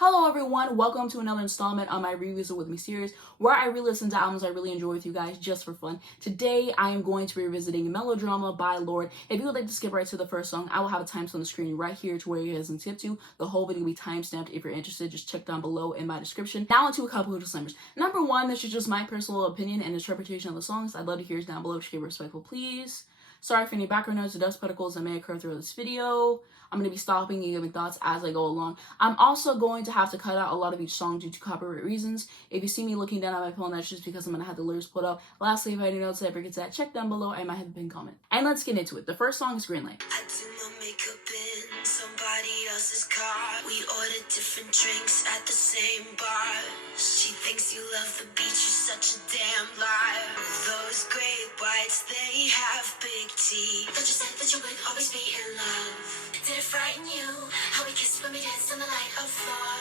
Hello everyone, welcome to another installment on my Reviews with Me series, where I re-listen to albums I really enjoy with you guys just for fun. Today I am going to be revisiting Melodrama by Lorde. If you would like to skip right to the first song, I will have a timestamp on the screen right here to where you guys can skip to. The whole video will be timestamped. If you're interested, just check down below in my description. Now into a couple of disclaimers. Number one, this is just my personal opinion and interpretation of the songs. I'd love to hear it down below. Just be respectful, please. Sorry for any background noise or dust particles that may occur throughout this video. I'm going to be stopping and giving thoughts as I go along. I'm also going to have to cut out a lot of each song due to copyright reasons. If you see me looking down at my phone, that's just because I'm going to have the lyrics put up. Lastly, if I do notice I forget that, check down below. I might have a pinned comment. And let's get into it. The first song is Green Light. I do my makeup in somebody else's car. We order different drinks at the same bar. She thinks you love the beach, you're such a damn liar. Those great whites, they have big teeth. But you said that you would always be in love. Did it frighten you how we kissed when we danced on the light of floor?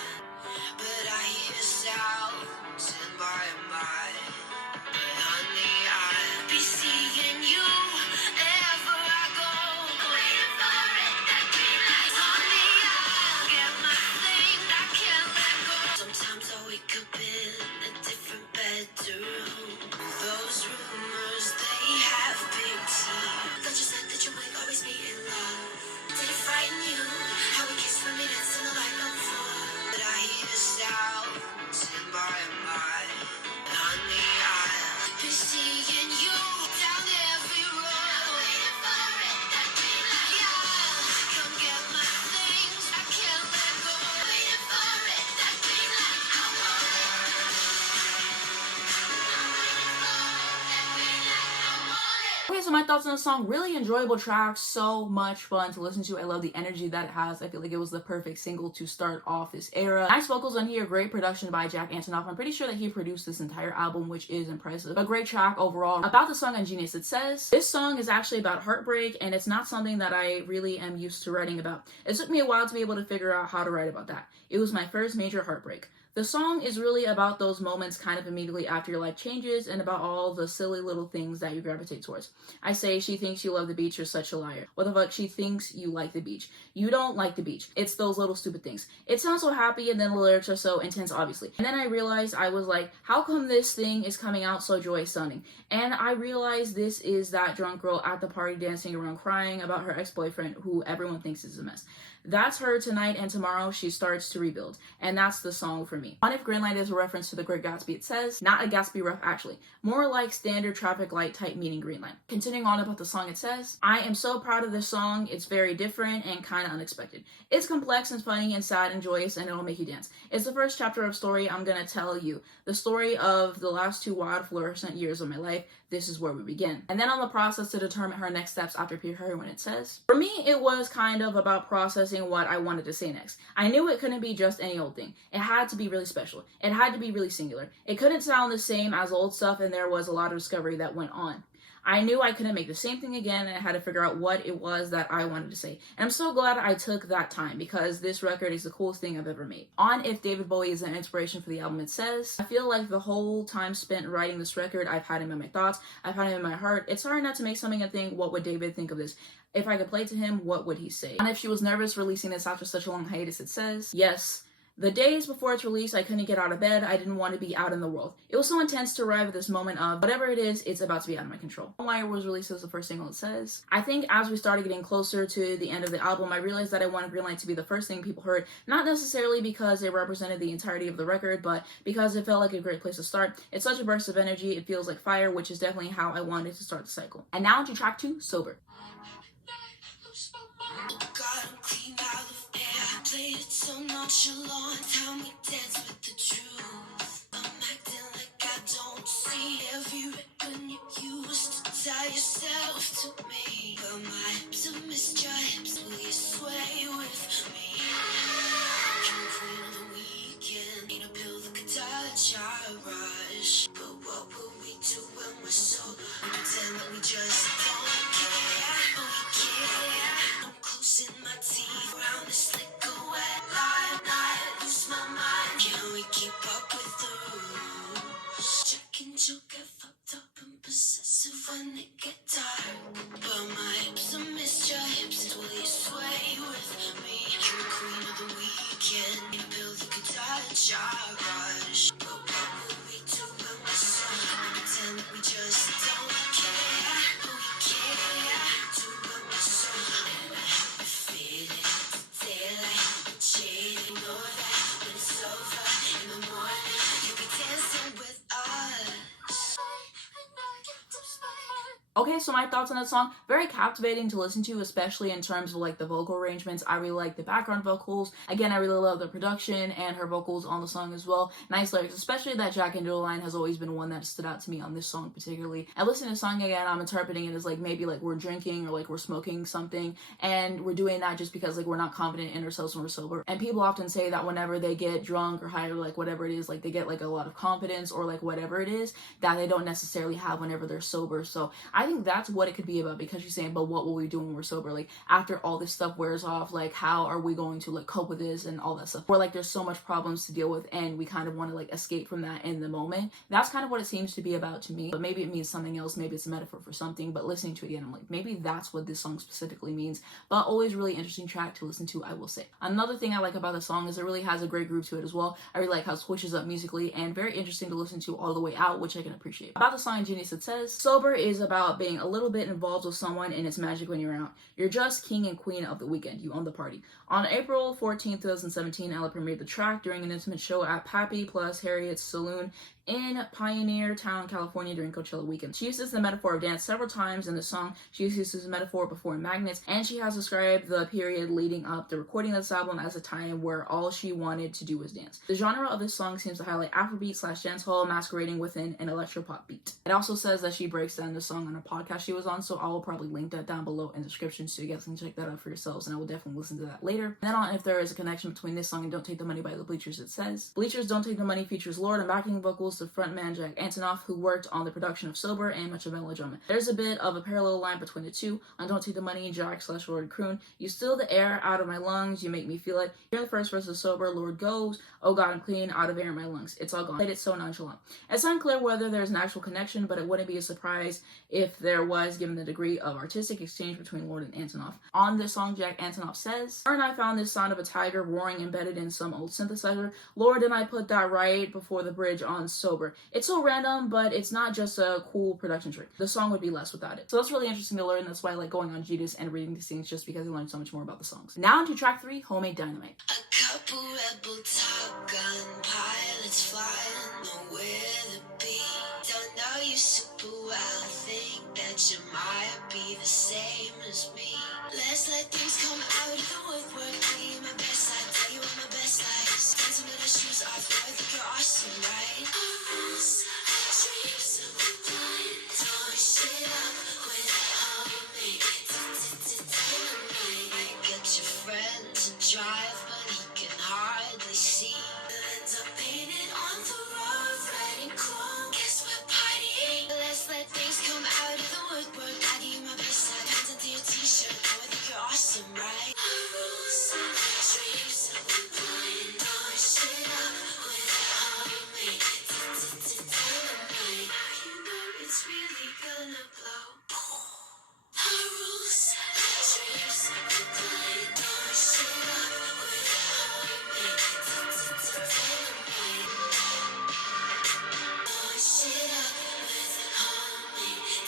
But I hear sounds in my mind. Honey, I'll be seeing you wherever I go. Waiting for it, that green light. Honey, I'll get my thing, I can't let go. Sometimes I wake up in a different bedroom. Those rumors, they have big teeth. Thought you said that you would always be in love. Did it frighten you how we kissed when we danced on the light of floor? But I hear sounds in my mind. Honey, I'll be seeing you down every road. Waiting for it, that green light. Yeah, come get my things, I can't let go. Waiting for it, that green light. I want it. I'm waiting for it, that green light. I want it. Okay, so my thoughts on the song. Really enjoyable track, so much fun to listen to. I love the energy that it has. I feel like it was the perfect single to start off this era. Nice vocals on here, great production by Jack Antonoff. I'm pretty sure that he produced this entire album, which is impressive. A great track overall. About the song on Genius, it says, this song is actually about heartbreak, and it's not something that I really am used to writing about. It took me a while to be able to figure out how to write about that. It was my first major heartbreak. The song is really about those moments kind of immediately after your life changes and about all the silly little things that you gravitate towards. I say, she thinks you love the beach, you're such a liar. What the fuck? She thinks you like the beach. You don't like the beach. It's those little stupid things. It sounds so happy and then the lyrics are so intense, obviously. And then I realized, I was like, how come this thing is coming out so joyous sounding? And I realized this is that drunk girl at the party dancing around crying about her ex-boyfriend who everyone thinks is a mess. That's her tonight, and tomorrow she starts to rebuild. And that's the song for me. On If Green Light is a reference to The Great Gatsby, it says, not a Gatsby rough actually, more like standard traffic light type meaning green light. Continuing on about the song, it says, I am so proud of this song. It's very different and kind of unexpected. It's complex and funny and sad and joyous, and it'll make you dance. It's the first chapter of story I'm gonna tell you. The story of the last 2 wild fluorescent years of my life. This is where we begin. And then on the process to determine her next steps after pure heroin, it says, for me, it was kind of about processing what I wanted to say next. I knew it couldn't be just any old thing. It had to be really special. It had to be really singular. It couldn't sound the same as old stuff, and there was a lot of discovery that went on. I knew I couldn't make the same thing again, and I had to figure out what it was that I wanted to say. And I'm so glad I took that time, because this record is the coolest thing I've ever made. On If David Bowie is an inspiration for the album, it says, I feel like the whole time spent writing this record, I've had him in my thoughts, I've had him in my heart. It's hard not to make something and think, what would David think of this? If I could play to him, what would he say? And if she was nervous releasing this after such a long hiatus, it says, yes. The days before its release, I couldn't get out of bed. I didn't want to be out in the world. It was so intense to arrive at this moment of whatever it is, it's about to be out of my control. Wire was released as the first single, it says, I think as we started getting closer to the end of the album, I realized that I wanted Green Light to be the first thing people heard, not necessarily because it represented the entirety of the record, but because it felt like a great place to start. It's such a burst of energy, it feels like fire, which is definitely how I wanted to start the cycle. And now to track 2, Sober. Play it so nonchalant, how we dance with the truth. I'm acting like I don't see every ribbon you used to tie yourself to me. But my hips have missed your hips, will you sway with me? You're the queen of the weekend, ain't a pill that could touch our rush. But what will we do when we're sober? Pretend that we just don't care, but we care. I'm closing my teeth around this liquor. Can we keep up with the rules? Jack and Jill get fucked up and possessive when it get dark. But my hips are missed your hips, will you sway with me? You're the queen of the jar rush. But what will we do when we're sober? Pretend we just don't care. But we care. Do when we're sober. And I have a feeling daylight shading. Know that when it's over in the morning, you'll be dancing with us. Okay, so my thoughts on that song, very captivating to listen to, especially in terms of like the vocal arrangements. I really like the background vocals. Again, I really love the production and her vocals on the song as well. Nice lyrics, especially that Jack and Doula line has always been one that stood out to me on this song particularly. And listening to the song again, I'm interpreting it as like maybe like we're drinking or like we're smoking something, and we're doing that just because like we're not confident in ourselves when we're sober. And people often say that whenever they get drunk or high or like whatever it is, like they get like a lot of confidence or like whatever it is that they don't necessarily have whenever they're sober. So I think that's what it could be about, because she's saying, but what will we do when we're sober? Like after all this stuff wears off, like how are we going to like cope with this and all that stuff? Where like there's so much problems to deal with and we kind of want to like escape from that in the moment. That's kind of what it seems to be about to me. But maybe it means something else, maybe it's a metaphor for something. But listening to it again, I'm like, maybe that's what this song specifically means. But always really interesting track to listen to, I will say. Another thing I like about the song is it really has a great groove to it as well. I really like how it switches up musically and very interesting to listen to all the way out, which I can appreciate. About the song, Genius, it says, sober is about being a little bit involved with someone and it's magic when you're out. You're just king and queen of the weekend. You own the party. On April 14, 2017, Ella premiered the track during an intimate show at Pappy plus Harriet's Saloon in Pioneer Town, California during Coachella weekend. She uses the metaphor of dance several times in the song. She uses the metaphor before magnets, and she has described the period leading up the recording of this album as a time where all she wanted to do was dance. The genre of this song seems to highlight Afrobeat / dancehall masquerading within an electropop beat. It also says that she breaks down the song on a podcast she was on, so I will probably link that down below in the description so you guys can check that out for yourselves, and I will definitely listen to that later. And then on If There Is a Connection Between This Song and Don't Take the Money by the Bleachers, it says, Bleachers Don't Take the Money features Lorde and backing vocals to frontman Jack Antonoff, who worked on the production of Sober and much of Melodrama. There's a bit of a parallel line between the two. On Don't Take the Money, Jack / Lorde croon, you steal the air out of my lungs, you make me feel it. Here in the first verse of Sober, Lorde goes, oh God, I'm clean, out of air in my lungs. It's all gone. Played it so nonchalant. It's unclear whether there's an actual connection, but it wouldn't be a surprise if there was, given the degree of artistic exchange between Lorde and Antonoff. On this song, Jack Antonoff says, her and I found this sound of a tiger roaring embedded in some old synthesizer. Lorde and I put that right before the bridge on Sober. It's so random, but it's not just a cool production trick. The song would be less without it. So that's really interesting to learn. That's why I like going on Judas and reading these things, just because I learned so much more about the songs. Now into track 3, Homemade Dynamite. A couple rebel Top Gun pilots flying nowhere to be. Don't know you super well, think that you might be the same as me. Let's let things come out of the woodwork. I give you my best side, tell you what my best lies. Dancing with our shoes off, I think you're awesome, right? Dreams of blind, throwing shit up with homemade dynamite. I got your friend to drive, but he can hardly see. The lens are painted on the road, red and chrome. Guess we're partying. Let's let things come out of the woodwork. I give you my best side, hands into your t-shirt. Now I think you're awesome, right? Our rules and dreams of blind, throwing shit up with homemade dynamite. You know it's really gonna blow. Our rules and dreams of blind, throwing shit up with homemade dynamite. Throwing shit up with homemade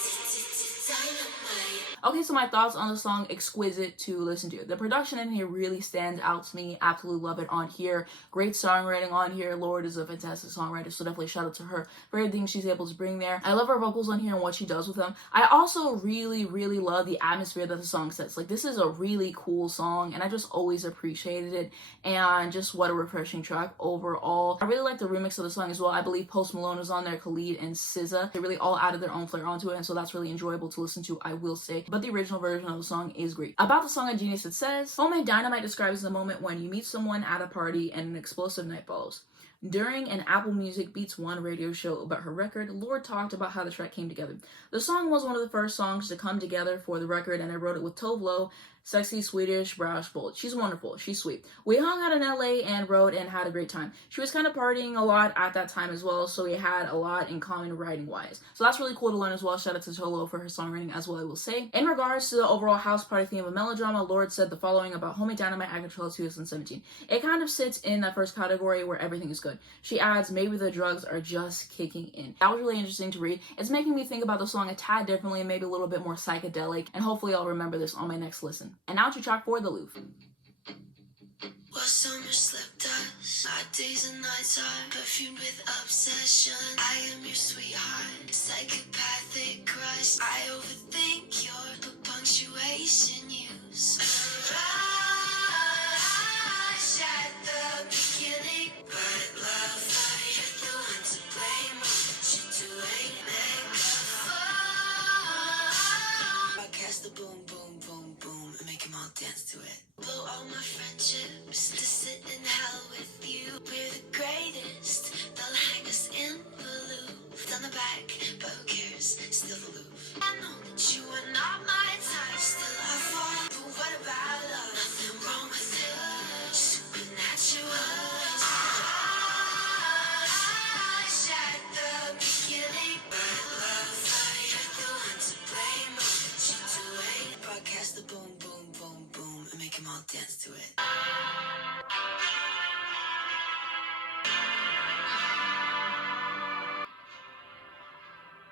dynamite. Okay, so my thoughts on the song, exquisite to listen to. The production in here really stands out to me. Absolutely love it on here. Great songwriting on here. Lorde is a fantastic songwriter, so definitely shout out to her for everything she's able to bring there. I love her vocals on here and what she does with them. I also really love the atmosphere that the song sets. Like, this is a really cool song, and I just always appreciated it, and just what a refreshing track overall. I really like the remix of the song as well. I believe Post Malone was on there, Khalid and SZA. They really all added their own flair onto it, and so that's really enjoyable to listen to, I will say. But the original version of the song is great. About the song on Genius, it says, Homemade Dynamite describes the moment when you meet someone at a party and an explosive night follows. During an Apple Music Beats One radio show about her record, Lorde talked about how the track came together. The song was one of the first songs to come together for the record, and I wrote it with Tovlo Sexy, Swedish, brownish, bold. She's wonderful. She's sweet. We hung out in LA and rode and had a great time. She was kind of partying a lot at that time as well, so we had a lot in common writing wise. So that's really cool to learn as well. Shout out to Tolo for her songwriting as well, I will say. In regards to the overall house party theme of Melodrama, Lorde said the following about Homie Dynamite Act 12 2017. It kind of sits in that first category where everything is good. She adds, maybe the drugs are just kicking in. That was really interesting to read. It's making me think about the song a tad differently and maybe a little bit more psychedelic, and hopefully I'll remember this on my next listen. And now to track 4, The Louvre. While summer slept us, our days and nights are perfumed with obsession. I am your sweetheart, psychopathic crush. I overthink your punctuation use. Rush at the beginning, but love, you're the one to blame. What you doing, make a podcast the boom, boom, boom, boom, and make 'em all dance to it. Blow all my friendships to sit in hell with you. We're the greatest. They'll hang us in the Louvre. Down the back, but who cares? Still the Louvre. I know that you are not my type. Still I fall. But what about love? Nothing wrong with it. Supernatural. Rush at the beginning, but love, you're the one to blame. What you doing? Broadcast the boom, boom, boom, boom, and make 'em all dance to it.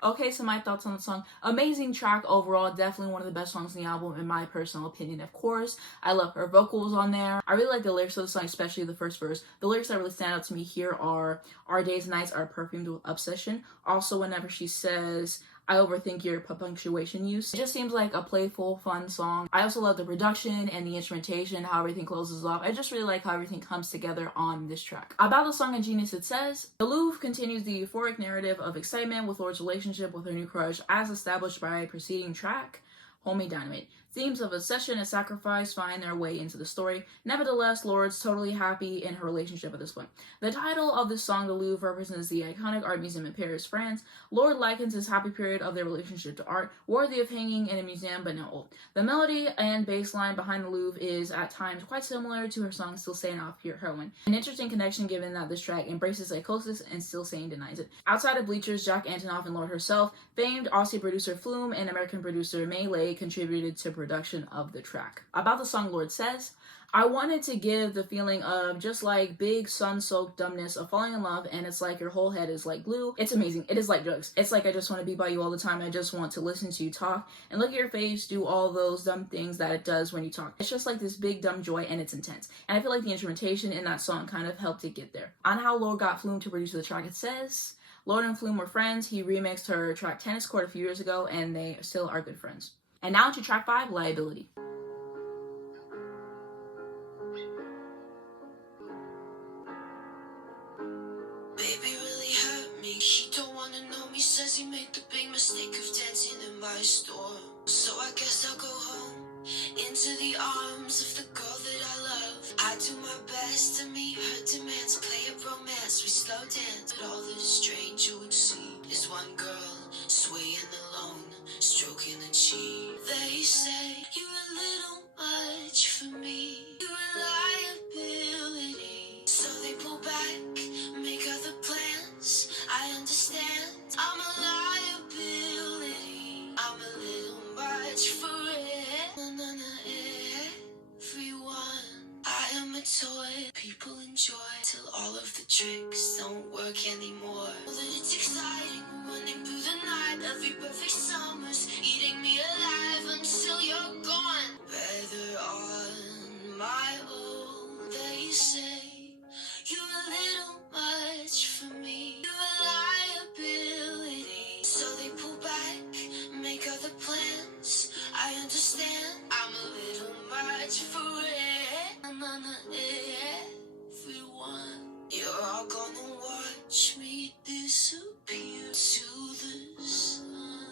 Okay, so my thoughts on the song. Amazing track overall. Definitely one of the best songs in the album, in my personal opinion, of course. I love her vocals on there. I really like the lyrics of the song, especially the first verse. The lyrics that really stand out to me here are, our days and nights are perfumed with obsession. Also, whenever she says, I overthink your punctuation use. It just seems like a playful, fun song. I also love the production and the instrumentation, how everything closes off. I just really like how everything comes together on this track. About the song and Genius, it says, The Louvre continues the euphoric narrative of excitement with Lorde's relationship with her new crush as established by a preceding track, Homie Dynamite. Themes of obsession and sacrifice find their way into the story. Nevertheless, Lorde's totally happy in her relationship at this point. The title of this song, The Louvre, represents the iconic art museum in Paris, France. Lorde likens his happy period of their relationship to art, worthy of hanging in a museum but now old. The melody and bass line behind The Louvre is at times quite similar to her song Still Staying Off Pure Heroin. An interesting connection given that this track embraces psychosis and Still Staying denies it. Outside of Bleachers, Jack Antonoff and Lorde herself, famed Aussie producer Flume and American producer Melee contributed to production of the track. About the song, Lorde says, I wanted to give the feeling of just like big sun-soaked dumbness of falling in love, and it's like your whole head is like glue. It's amazing. It is like drugs. It's like I just want to be by you all the time. I just want to listen to you talk and look at your face do all those dumb things that it does when you talk. It's just like this big dumb joy, and it's intense. And I feel like the instrumentation in that song kind of helped it get there. On how Lorde got Flume to produce the track, it says, Lorde and Flume were friends. He remixed her track Tennis Court a few years ago, and they still are good friends. And now to track 5, Liability. Baby really hurt me. He don't wanna know me. Says he made the big mistake of dancing in my store. So I guess I'll go home into the arms of the girl that I love. I do my best to meet her demands, play a romance, we slow dance. But all that a stranger would see is one girl swaying alone, stroking a cheek. They say you're a little much for me. You're a liability. So they pull back, make other plans. I understand. I'm a liability. I'm a little much for everyone. I am a toy people enjoy till all of the tricks don't work anymore. That it's exciting running through the night. Every perfect summer's eating me alive until you're gone. Whether on my own, they say you're a little much for me. You're a liability. So they pull back, make other plans. I understand. I'm a little much for everyone. You're all gonna watch me disappear to the sun.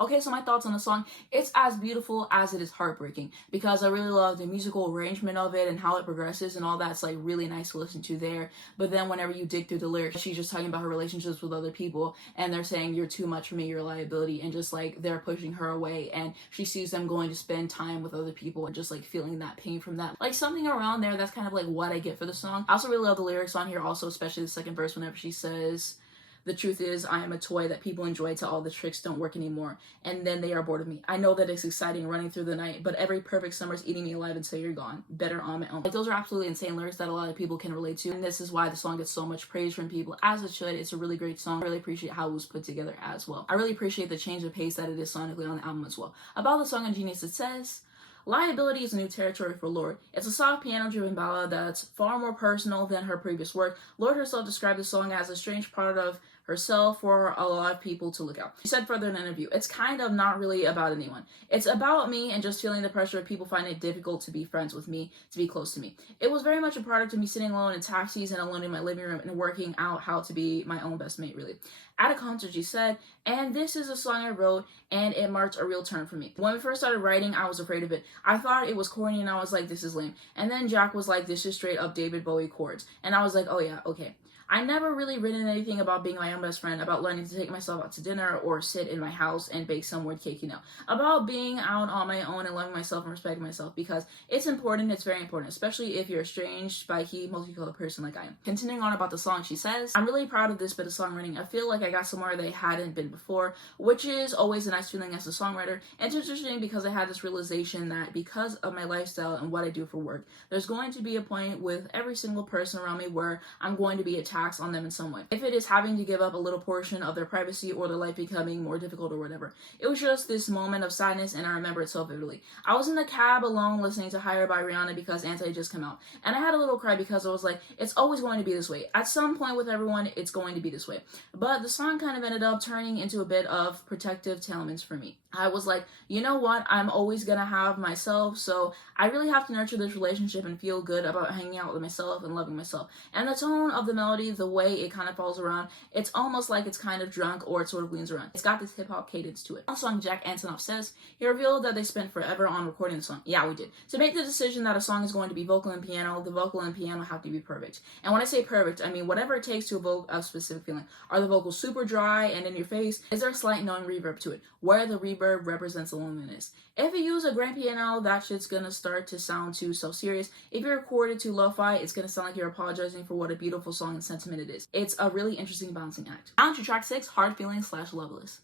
Okay, so my thoughts on the song. It's as beautiful as it is heartbreaking because I really love the musical arrangement of it and how it progresses and all that's like really nice to listen to there. But then whenever you dig through the lyrics, she's just talking about her relationships with other people and they're saying you're too much for me, you're a liability, and just like they're pushing her away and she sees them going to spend time with other people and just like feeling that pain from that. Like something around there, that's kind of like what I get for the song. I also really love the lyrics on here also, especially the second verse whenever she says, "The truth is, I am a toy that people enjoy till all the tricks don't work anymore. And then they are bored of me. I know that it's exciting running through the night, but every perfect summer's eating me alive until you're gone. Better on my own." Like, those are absolutely insane lyrics that a lot of people can relate to. And this is why the song gets so much praise from people, as it should. It's a really great song. I really appreciate how it was put together as well. I really appreciate the change of pace that it is sonically on the album as well. About the song on Genius, it says, "Liability is a new territory for Lorde. It's a soft piano-driven ballad that's far more personal than her previous work. Lorde herself described the song as a strange part of herself for a lot of people to look out." She said further in an interview, "It's kind of not really about anyone. It's about me and just feeling the pressure of people finding it difficult to be friends with me, to be close to me. It was very much a product of me sitting alone in taxis and alone in my living room and working out how to be my own best mate, really." At a concert, she said, "And this is a song I wrote, and it marked a real turn for me. When we first started writing, I was afraid of it. I thought it was corny, and I was like, this is lame. And then Jack was like, this is straight up David Bowie chords. And I was like, oh yeah, okay. I never really written anything about being my own best friend, about learning to take myself out to dinner or sit in my house and bake some weird cake, about being out on my own and loving myself and respecting myself, because it's important, it's very important, especially if you're estranged by a multicolored person like I am." Continuing on about the song, she says, "I'm really proud of this bit of songwriting. I feel like I got somewhere they hadn't been before, which is always a nice feeling as a songwriter. And it's interesting because I had this realization that because of my lifestyle and what I do for work, there's going to be a point with every single person around me where I'm going to be attacked on them in some way. If it is having to give up a little portion of their privacy or their life becoming more difficult or whatever. It was just this moment of sadness and I remember it so vividly. I was in the cab alone listening to Higher by Rihanna because Anti had just come out. And I had a little cry because I was like, it's always going to be this way. At some point with everyone, it's going to be this way." But the song kind of ended up turning into a bit of protective tailments for me. I was like, you know what? I'm always gonna have myself, so I really have to nurture this relationship and feel good about hanging out with myself and loving myself. And the tone of the melody, the way it kind of falls around, it's almost like it's kind of drunk or it sort of leans around. It's got this hip-hop cadence to it. On the song, Jack Antonoff says, he revealed that they spent forever on recording the song. Yeah, we did. To make the decision that a song is going to be vocal and piano, the vocal and piano have to be perfect. And when I say perfect, I mean whatever it takes to evoke a specific feeling. Are the vocals super dry and in your face? Is there a slight knowing reverb to it? Where the reverb represents the loneliness. If you use a grand piano, that shit's gonna start to sound too self-serious. If you record it to lo-fi, it's gonna sound like you're apologizing for what a beautiful song and sentiment it is. It's a really interesting balancing act. On to track 6, Hard Feelings / Loveless.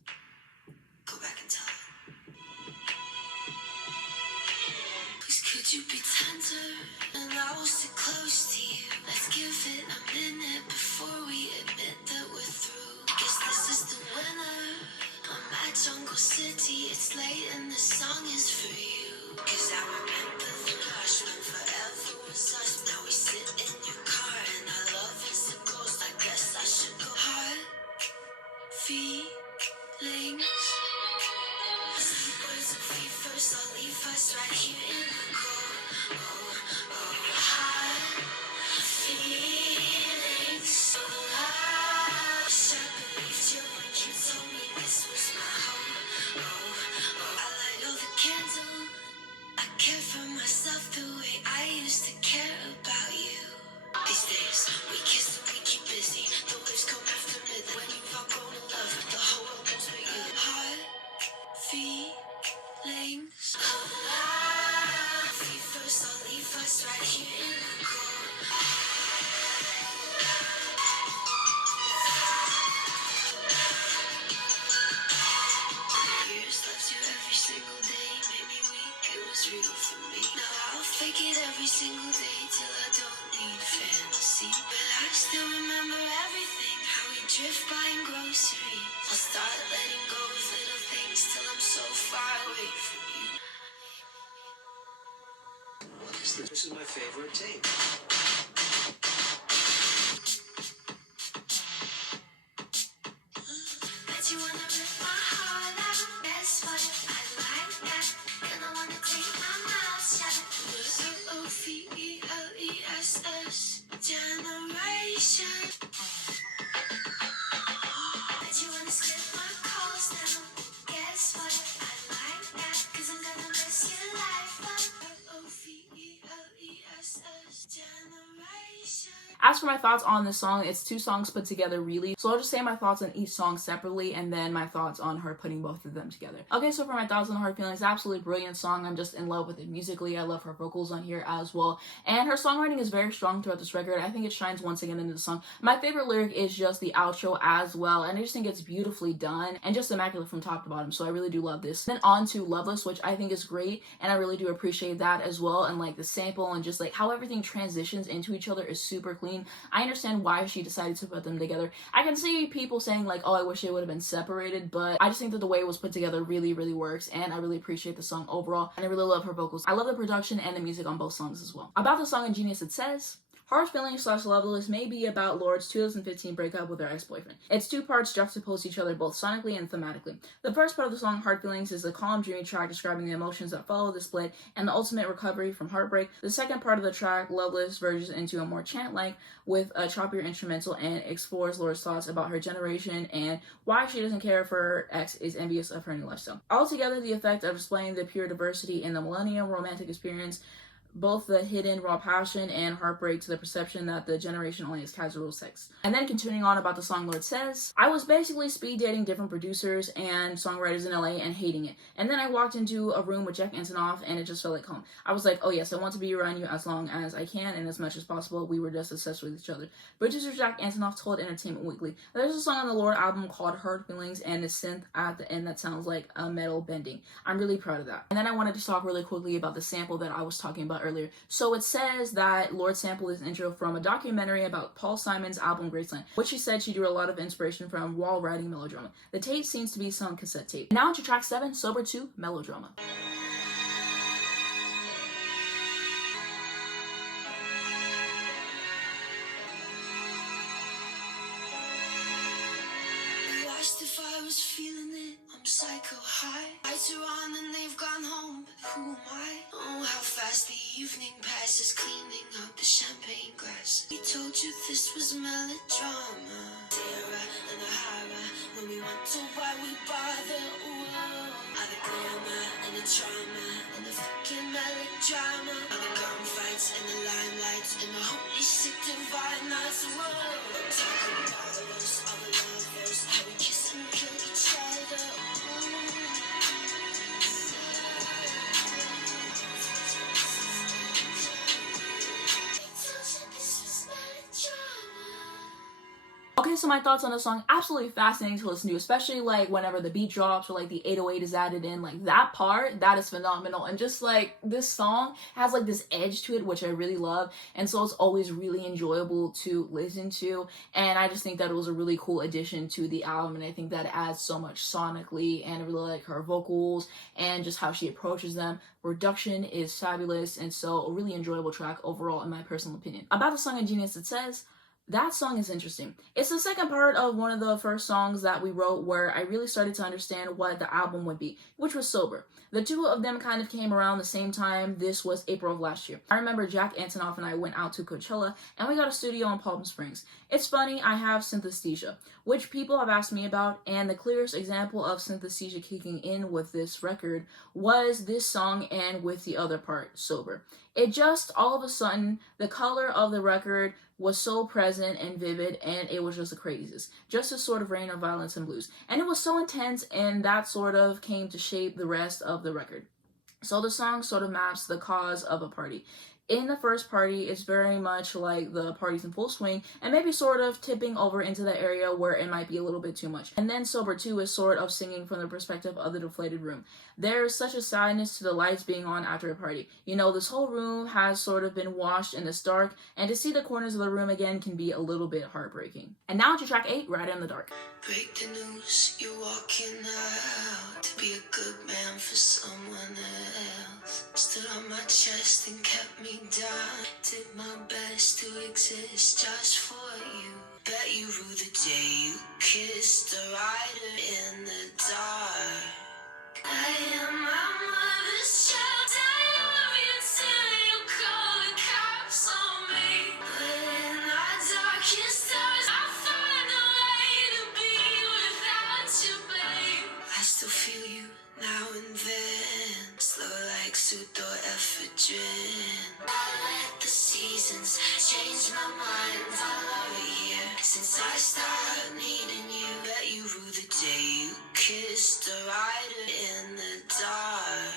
Go back and tell her. Please could you be tender and I will sit close to you. Let's give it a minute before we admit that we're through. Guess this is the winner. I'm at Jungle City, it's late and the song is for you. Cause I remember the rush when forever was us. Now we sit in your car and our love is a ghost. I guess I should go. Heart, feelings. Words of feet first, I'll leave us right here in the cold. Heart, feelings. So I believed you when you told me this was my home. I light all the candles. I care for myself the way I used to care about you. These days, we kiss and we keep busy. The waves come after midnight. When you've outgrown a love, the whole world knows we're you. Heart, feelings. Feet first, I'll leave us right here in the cold. Years left you every single day. Made me weak, it was real for me. Now I'll fake it every single day till I don't need fantasy. But I still remember everything, how we drift by in groceries. I'll start letting go of little things till I'm so far away from you. What is this? This is my favorite tape. Bet you wanna rip my heart out. Guess what? I like that. And I wanna take my mouth shut. Loveless, generation. Bet you wanna skip my calls now. Guess what? As for my thoughts on this song, it's 2 songs put together really, so I'll just say my thoughts on each song separately and then my thoughts on her putting both of them together. Okay, so for my thoughts on Hard Feelings, absolutely brilliant song. I'm just in love with it musically. I love her vocals on here as well, and her songwriting is very strong throughout this record. I think it shines once again into the song. My favorite lyric is just the outro as well, and I just think it's beautifully done and just immaculate from top to bottom, so I really do love this. Then on to Loveless, which I think is great, and I really do appreciate that as well, and like the sample and just like how everything transitions into each other is super clean. I understand why she decided to put them together. I can see people saying like, oh, I wish they would have been separated, but I just think that the way it was put together really works, and I really appreciate the song overall, and I really love her vocals. I love the production and the music on both songs as well. About the song Ingenious, it says, Hard Feelings / Loveless may be about Lorde's 2015 breakup with her ex-boyfriend. Its 2 parts juxtapose each other both sonically and thematically. The first part of the song, Hard Feelings, is a calm, dreamy track describing the emotions that follow the split and the ultimate recovery from heartbreak. The second part of the track, Loveless, verges into a more chant-like with a choppier instrumental and explores Lorde's thoughts about her generation and why she doesn't care if her ex is envious of her new lifestyle. Altogether, the effect of displaying the pure diversity in the millennium romantic experience, both the hidden raw passion and heartbreak to the perception that the generation only has casual sex. And then continuing on about the song, Lorde says, I was basically speed dating different producers and songwriters in LA and hating it. And then I walked into a room with Jack Antonoff and it just felt like home. I was like, oh yes, I want to be around you as long as I can and as much as possible. We were just obsessed with each other. Producer Jack Antonoff told Entertainment Weekly. There's a song on the Lorde album called Hard Feelings and a synth at the end that sounds like a metal bending. I'm really proud of that. And then I wanted to talk really quickly about the sample that I was talking about earlier. So it says that Lorde sampled this intro from a documentary about Paul Simon's album Graceland, which she said she drew a lot of inspiration from while writing Melodrama. The tape seems to be some cassette tape. Now into track 7, Sober 2, Melodrama. If I was feeling it, I'm psycho high. Lights are on and they've gone home, but who am I? Oh, how fast the evening passes, cleaning up the champagne glass. We told you this was melodrama. Sarah and the horror, when we wonder why we bother. Ooh, all the glamour and the drama and the fucking melodrama. All the gunfights and the limelights and the holy sick divine nights. Whoa, talk about us, all the lovers, how we kiss and kill each other. Okay, so my thoughts on the song, absolutely fascinating to listen to, especially like whenever the beat drops or like the 808 is added in, like that part, that is phenomenal. And just like this song has like this edge to it, which I really love. And so it's always really enjoyable to listen to. And I just think that it was a really cool addition to the album. And I think that it adds so much sonically, and I really like her vocals and just how she approaches them. Production is fabulous. And so a really enjoyable track overall in my personal opinion. About the song Ingenious, it says, that song is interesting. It's the second part of one of the first songs that we wrote where I really started to understand what the album would be, which was Sober. The 2 of them kind of came around the same time. This was April of last year. I remember Jack Antonoff and I went out to Coachella and we got a studio in Palm Springs. It's funny, I have synesthesia, which people have asked me about, and the clearest example of synesthesia kicking in with this record was this song and with the other part, Sober. It just, all of a sudden, the color of the record was so present and vivid, and it was just the craziest. Just a sort of reign of violence and blues. And it was so intense, and that sort of came to shape the rest of the record. So the song sort of maps the cause of a party. In the first party, it's very much like the party's in full swing and maybe sort of tipping over into the area where it might be a little bit too much. And then Sober 2 is sort of singing from the perspective of the deflated room. There's such a sadness to the lights being on after a party. You know, this whole room has sort of been washed in this dark, and to see the corners of the room again can be a little bit heartbreaking. And now to track 8, Right in the Dark. Break the news, you're walking out to be a good man for someone else. Stood on my chest and kept me down. Did my best to exist just for you. Bet you rue the day you kissed a rider in the dark. I am my mother's child. I love you till you call the cops on me. But in my darkest hours, I find a way to be without you, babe. I still feel you now and then, slow like pseudoephedrine. I let the seasons change my mind. Since I started needing you, bet you rue the day you kissed a rider in the dark.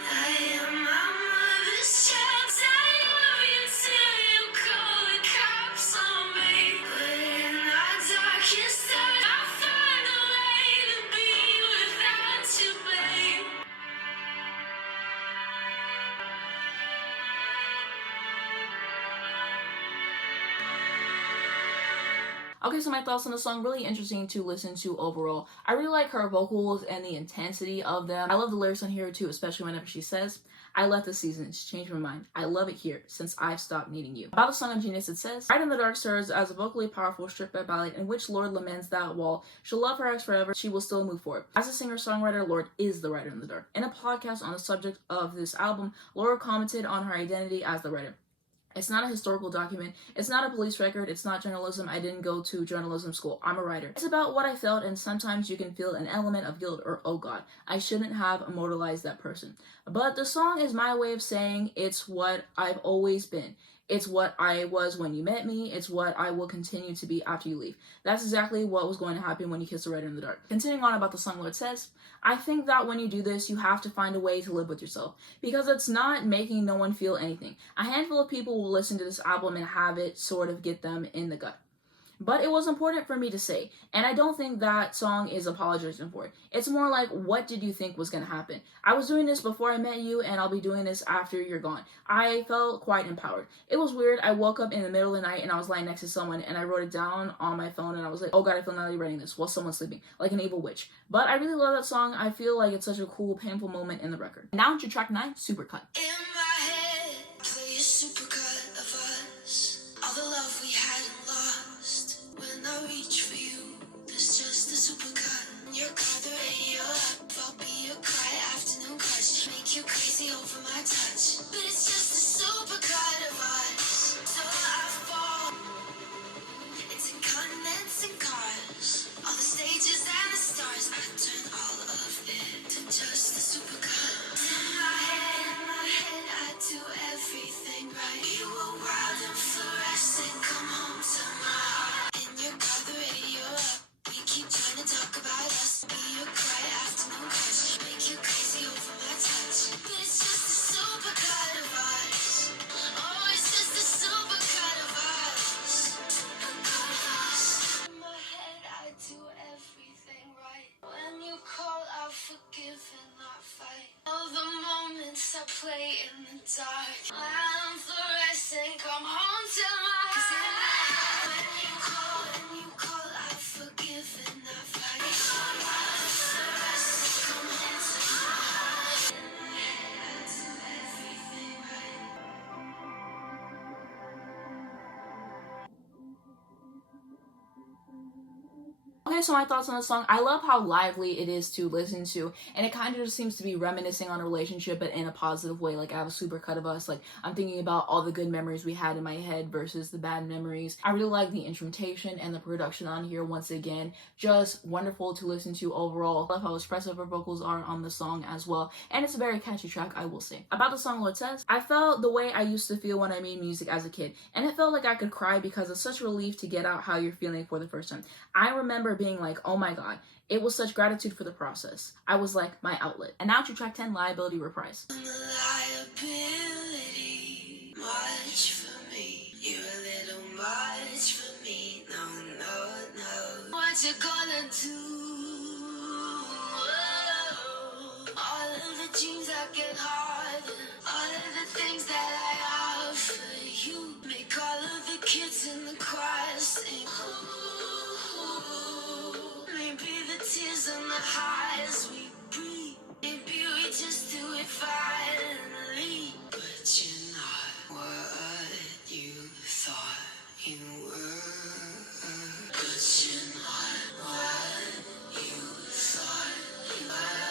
I am my mother's child. I love you till you call the cops on me. But in our darkest hour, I'll find a way to be without you, babe. Okay, so my thoughts on the song, really interesting to listen to overall. I really like her vocals and the intensity of them. I love the lyrics on here too, especially whenever she says, I left the seasons, changed my mind. I love it here, since I've stopped needing you. About the song of Genius, it says, Ride in the Dark serves as a vocally powerful stripped-back ballad in which Lorde laments that while she'll love her ex forever, she will still move forward. As a singer-songwriter, Lorde is the writer in the dark. In a podcast on the subject of this album, Lorde commented on her identity as the writer. It's not a historical document. It's not a police record. It's not journalism. I didn't go to journalism school. I'm a writer. It's about what I felt, and sometimes you can feel an element of guilt or, oh God, I shouldn't have immortalized that person. But the song is my way of saying it's what I've always been. It's what I was when you met me. It's what I will continue to be after you leave. That's exactly what was going to happen when you kissed a writer in the dark. Continuing on about the song, Lorde says, I think that when you do this, you have to find a way to live with yourself because it's not making no one feel anything. A handful of people will listen to this album and have it sort of get them in the gut. But it was important for me to say, and I don't think that song is apologizing for it. It's more like, what did you think was going to happen? I was doing this before I met you, and I'll be doing this after you're gone. I felt quite empowered. It was weird. I woke up in the middle of the night, and I was lying next to someone, and I wrote it down on my phone, and I was like, oh God, I feel naughty writing this while someone's sleeping, like an evil witch. But I really love that song. I feel like it's such a cool, painful moment in the record. Now to track 9, Supercut. In my head, play a supercut of us. All the love we had and lost. When I reach for you, there's just a supercut. Your car, the radio up. I'll be your cry, afternoon crush. Make you crazy over my touch. But it's just a supercut of us. So I fall into continents and cars. All the stages and the stars. I turn all of it to just a supercut. In my head, I do everything right. We were wild and fluorescent. Come home to my heart. In your car, the radio up. We keep trying to talk about us. Be your cry, afternoon crush. Make you crazy over my touch. But it's just a supercut of us. Oh, it's just a supercut of us. Supercut of us. In my head, I do everything right. When you call, I'll forgive and not fight. All the moments I play in the dark. I'm fluorescent, come home to my heart. When you call, I'll forgive and not fight. I'm fluorescent, come home to my heart. In my head, I do everything right. Okay, so my thoughts on the song. I love how lively it is to listen to, and it kind of just seems to be reminiscing on a relationship, but in a positive way. Like, I have a supercut of us. Like, I'm thinking about all the good memories we had in my head versus the bad memories. I really like the instrumentation and the production on here. Once again, just wonderful to listen to overall. I love how expressive her vocals are on the song as well, and it's a very catchy track, I will say. About the song, Lorde says, I felt the way I used to feel when I made music as a kid, and it felt like I could cry because it's such a relief to get out how you're feeling for the first time. I remember being like, oh my God, it was such gratitude for the process. I was like my outlet. And now to track 10, Liability, Reprise. Liability, much for me. You're a little much for me. No, no, no. What you gonna do? All of the dreams that get harder. All of the things that I offer you. Make all of the kids in the choir sing. Maybe the tears and the highs we breathe. Maybe we just do it finally. But you're not what you thought you were. But you're not what you thought you were.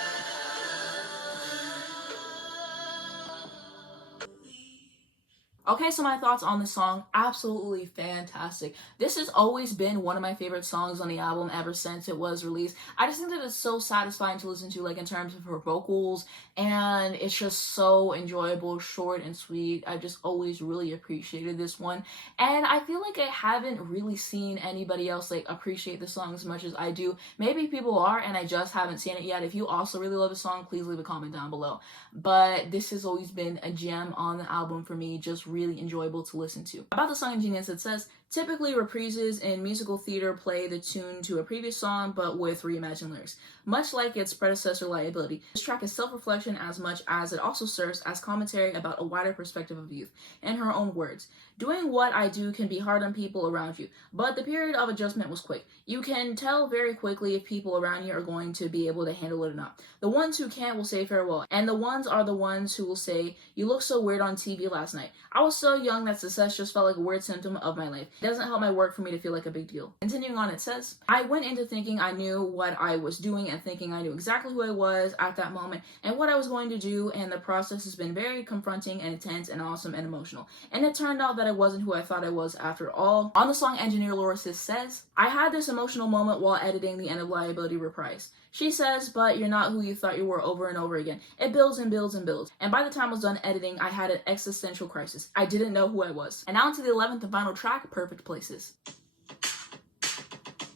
Okay, so my thoughts on this song, absolutely fantastic. This has always been one of my favorite songs on the album ever since it was released. I just think that it's so satisfying to listen to, like in terms of her vocals, and it's just so enjoyable, short and sweet. I've just always really appreciated this one, and I feel like I haven't really seen anybody else like appreciate the song as much as I do. Maybe people are, and I just haven't seen it yet. If you also really love the song, please leave a comment down below. But this has always been a gem on the album for me, just really enjoyable to listen to. About the song Genius, it says, typically reprises in musical theater play the tune to a previous song but with reimagined lyrics. Much like its predecessor Liability, this track is self-reflection as much as it also serves as commentary about a wider perspective of youth. In her own words, doing what I do can be hard on people around you, but the period of adjustment was quick. You can tell very quickly if people around you are going to be able to handle it or not. The ones who can't will say farewell, and the ones are the ones who will say, you look so weird on TV last night. I was so young that success just felt like a weird symptom of my life. It doesn't help my work for me to feel like a big deal. Continuing on, it says, I went into thinking I knew what I was doing and thinking I knew exactly who I was at that moment and what I was going to do, and the process has been very confronting and intense and awesome and emotional. And it turned out that I wasn't who I thought I was after all. On the song Engineer Lorde says, I had this emotional moment while editing the end of Liability Reprise. She says, but you're not who you thought you were over and over again. It builds and builds and builds. And by the time I was done editing, I had an existential crisis. I didn't know who I was. And now into the 11th and final track, Perfect Places.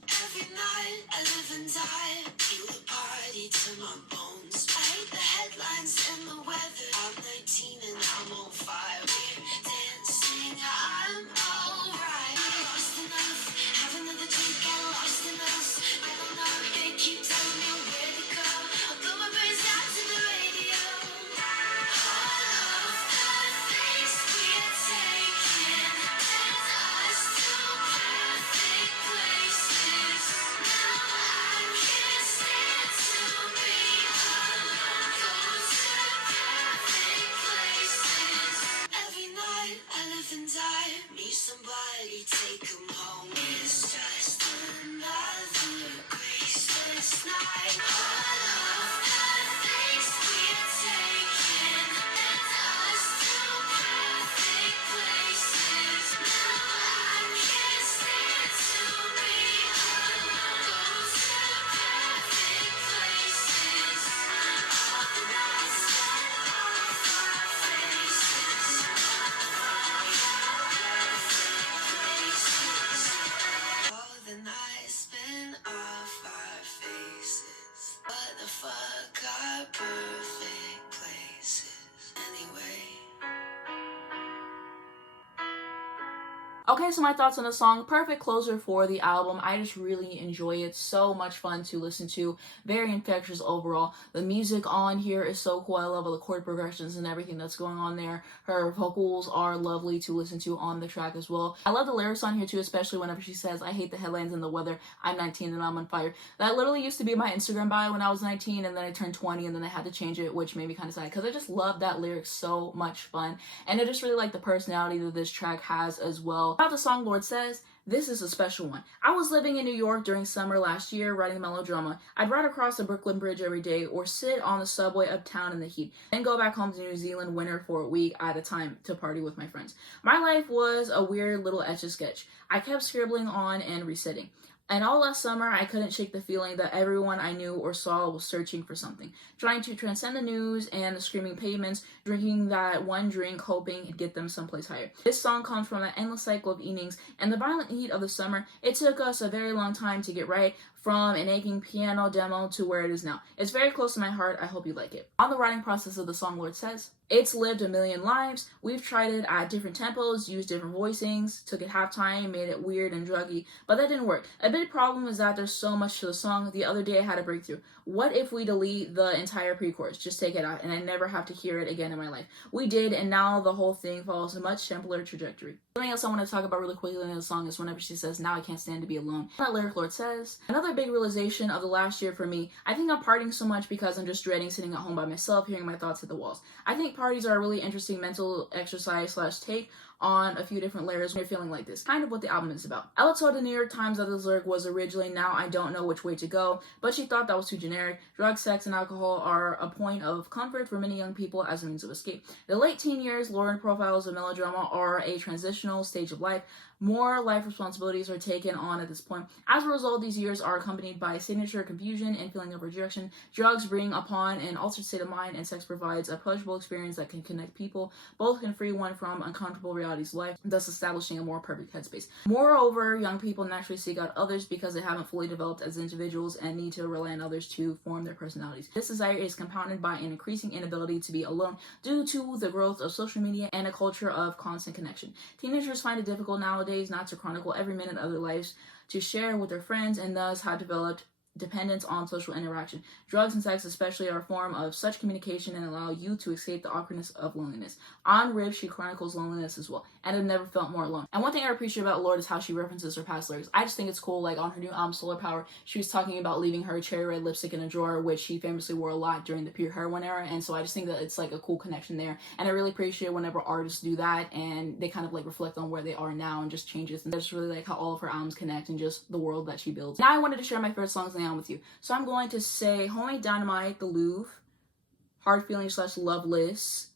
Every night I live and die, feel the party to my bones. I hate the headlines and the weather. I'm 19 and I'm on fire. We're dancing, I'm alright. Lost enough, have another drink, get lost in us. I don't know, they keep telling me where to go. I'll blow my brains out to the radio. All of the things we're taking and us to perfect places. Now I can't stand to be alone. Go to perfect places. Every night I live and die, meet somebody, take 'em home. It's just another graceless night. All of the things we're taking and us to perfect places. Now I can't stand to be alone. Go to perfect places. All the nights set off our faces. All the nights spin off our faces. What the fuck are perfect places anyway? Okay, so my thoughts on the song, perfect closer for the album. I just really enjoy it. So much fun to listen to. Very infectious overall. The music on here is so cool. I love all the chord progressions and everything that's going on there. Her vocals are lovely to listen to on the track as well. I love the lyrics on here too, especially whenever she says, I hate the headlines and the weather. I'm 19 and I'm on fire. That literally used to be my Instagram bio when I was 19, and then I turned 20 and then I had to change it, which made me kind of sad because I just love that lyric. So much fun. And I just really like the personality that this track has as well. About the song, Lorde says, this is a special one. I was living in New York during summer last year writing Melodrama. I'd ride across the Brooklyn Bridge every day or sit on the subway uptown in the heat, then go back home to New Zealand winter for a week at a time to party with my friends. My life was a weird little etch-a-sketch. I kept scribbling on and resetting. And all last summer, I couldn't shake the feeling that everyone I knew or saw was searching for something, trying to transcend the news and the screaming pavements, drinking that one drink, hoping it'd get them someplace higher. This song comes from that endless cycle of evenings and the violent heat of the summer. It took us a very long time to get right, from an aching piano demo to where it is now. It's very close to my heart. I hope you like it. On the writing process of the song, Lorde says, it's lived a million lives. We've tried it at different tempos, used different voicings, took it halftime, made it weird and druggy, but that didn't work. A big problem is that there's so much to the song. The other day I had a breakthrough. What if we delete the entire pre-chorus? Just take it out and I never have to hear it again in my life. We did, and now the whole thing follows a much simpler trajectory. Something else I want to talk about really quickly in the song is whenever she says, now I can't stand to be alone. That lyric, Lorde says, another big realization of the last year for me. I think I'm partying so much because I'm just dreading sitting at home by myself, hearing my thoughts hit the walls. I think parties are a really interesting mental exercise / take on a few different layers when you're feeling like this. Kind of what the album is about. Ella told the New York Times that this lyric was originally, "Now I don't know which way to go," but she thought that was too generic. Drugs, sex, and alcohol are a point of comfort for many young people as a means of escape. The late teen years, Lorde profiles of Melodrama are a transitional stage of life. More life responsibilities are taken on at this point. As a result, these years are accompanied by signature confusion and feeling of rejection. Drugs bring upon an altered state of mind, and sex provides a pleasurable experience that can connect people. Both can free one from uncomfortable realities of life, thus establishing a more perfect headspace. Moreover, young people naturally seek out others because they haven't fully developed as individuals and need to rely on others to form their personalities. This desire is compounded by an increasing inability to be alone due to the growth of social media and a culture of constant connection. Teenagers find it difficult nowadays not to chronicle every minute of their lives, to share with their friends, and thus have developed dependence on social interaction. Drugs and sex especially are a form of such communication and allow you to escape the awkwardness of loneliness. On Rib, she chronicles loneliness as well, and have never felt more alone. And one thing I appreciate about Lorde is how she references her past lyrics. I just think it's cool. Like on her new album Solar Power, she was talking about leaving her cherry red lipstick in a drawer, which she famously wore a lot during the pure heroin era, and so I just think that it's like a cool connection there, and I really appreciate whenever artists do that and they kind of like reflect on where they are now and just changes, and I just really like how all of her albums connect and just the world that she builds. Now I wanted to share my favorite songs in the album with you, so I'm going to say Homemade Dynamite, The Louvre, Hard Feelings / Loveless,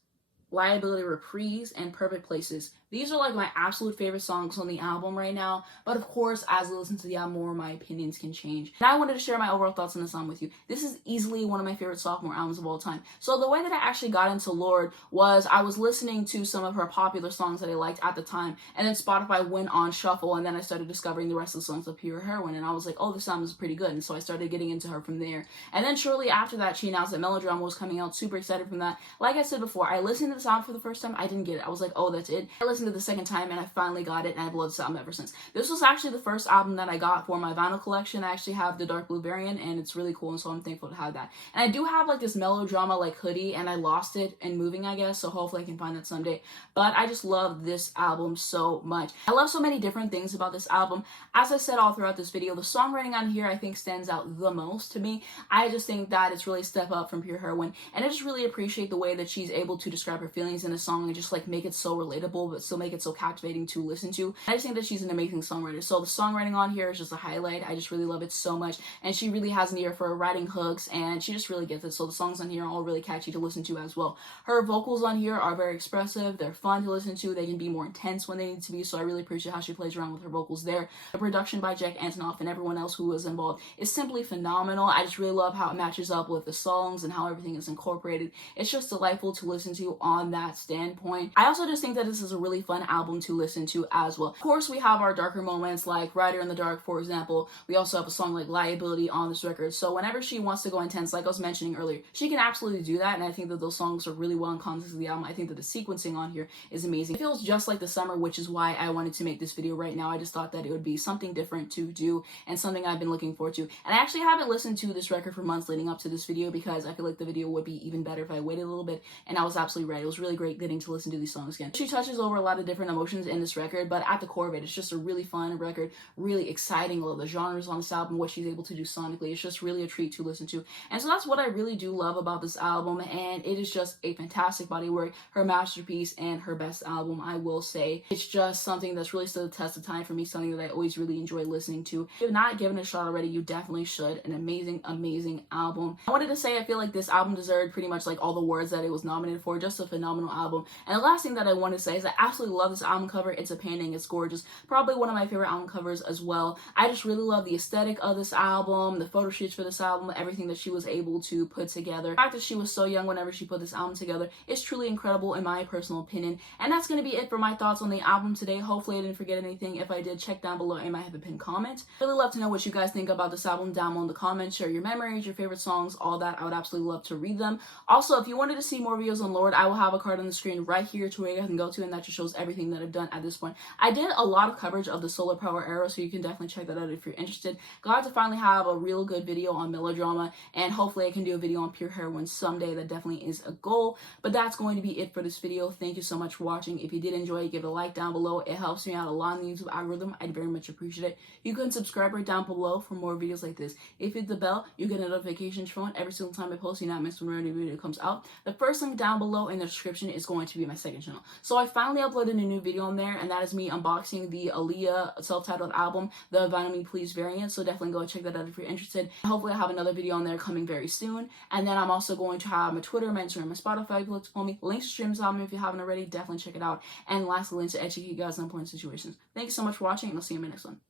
Liability, Reprise, and Perfect Places. These are like my absolute favorite songs on the album right now, but of course, as I listen to the album more, my opinions can change. And I wanted to share my overall thoughts on the song with you. This is easily one of my favorite sophomore albums of all time. So the way that I actually got into Lorde was I was listening to some of her popular songs that I liked at the time, and then Spotify went on shuffle, and then I started discovering the rest of the songs of Pure Heroin, and I was like, oh, this album is pretty good, and so I started getting into her from there. And then shortly after that, she announced that Melodrama was coming out, super excited from that. Like I said before, I listened to this album for the first time, I didn't get it. I was like, oh, that's it. I listened to the second time, and I finally got it, and I've loved this album ever since. This was actually the first album that I got for my vinyl collection. I actually have the dark blue variant, and it's really cool, and so I'm thankful to have that. And I do have like this Melodrama like hoodie, and I lost it in moving, I guess, so hopefully I can find that someday. But I just love this album so much. I love so many different things about this album. As I said all throughout this video, the songwriting on here I think stands out the most to me. I just think that it's really a step up from Pure Heroin, and I just really appreciate the way that she's able to describe her feelings in a song and just like make it so relatable but still make it so captivating to listen to. I just think that she's an amazing songwriter. So the songwriting on here is just a highlight. I just really love it so much, and she really has an ear for writing hooks, and she just really gets it. So the songs on here are all really catchy to listen to as well. Her vocals on here are very expressive. They're fun to listen to. They can be more intense when they need to be, so I really appreciate how she plays around with her vocals there. The production by Jack Antonoff and everyone else who was involved is simply phenomenal. I just really love how it matches up with the songs and how everything is incorporated. It's just delightful to listen to on that standpoint. I also just think that this is a really fun album to listen to as well. Of course, we have our darker moments like Rider in the Dark, for example. We also have a song like Liability on this record. So whenever she wants to go intense, like I was mentioning earlier, she can absolutely do that, and I think that those songs are really well in context of the album. I think that the sequencing on here is amazing. It feels just like the summer, which is why I wanted to make this video right now. I just thought that it would be something different to do and something I've been looking forward to. And I actually haven't listened to this record for months leading up to this video because I feel like the video would be even better if I waited a little bit, and I was absolutely right. It was really great getting to listen to these songs again. She touches over a lot of different emotions in this record, but at the core of it, it's just a really fun record, really exciting. I love the genres on this album, what she's able to do sonically. It's just really a treat to listen to. And so that's what I really do love about this album, and it is just a fantastic body of work, her masterpiece and her best album, I will say. It's just something that's really stood the test of time for me, something that I always really enjoy listening to. If you have not given it a shot already, you definitely should. An amazing album. I wanted to say I feel like this album deserved pretty much like all the awards that it was nominated for. Just a phenomenal album. And the last thing that I want to say is I absolutely love this album cover. It's a painting. It's gorgeous. Probably one of my favorite album covers as well. I just really love the aesthetic of this album, the photo shoots for this album, everything that she was able to put together. The fact that she was so young whenever she put this album together is truly incredible in my personal opinion. And that's going to be it for my thoughts on the album today. Hopefully I didn't forget anything. If I did, check down below. I might have a pinned comment. I'd really love to know what you guys think about this album down below in the comments. Share your memories, your favorite songs, all that. I would absolutely love to read them. Also, if you wanted to see more videos on Lorde, I will have a card on the screen right here to where you guys can go to, and that just shows everything that I've done at this point. I did a lot of coverage of the Solar Power era, so you can definitely check that out if you're interested. Glad to finally have a real good video on Melodrama, and hopefully I can do a video on Pure Heroin someday. That definitely is a goal. But that's going to be it for this video. Thank you so much for watching. If you did enjoy it, give it a like down below. It helps me out a lot in the YouTube algorithm. I'd very much appreciate it. You can subscribe right down below for more videos like this. If you hit the bell, you get a notification for phone every single time I post. You not miss when a new video comes out. The first link down below in the description is going to be my second channel. So I finally uploaded uploaded a new video on there, and that is me unboxing the Aaliyah self-titled album, the Vinyl Me Please variant, so definitely go check that out if you're interested. Hopefully I have another video on there coming very soon, and then I'm also going to have my Twitter, my Instagram, my Spotify, if you look to follow me, links to streams album if you haven't already, definitely check it out, and lastly links to educate you guys on important situations. Thank you so much for watching, and I'll see you in my next one.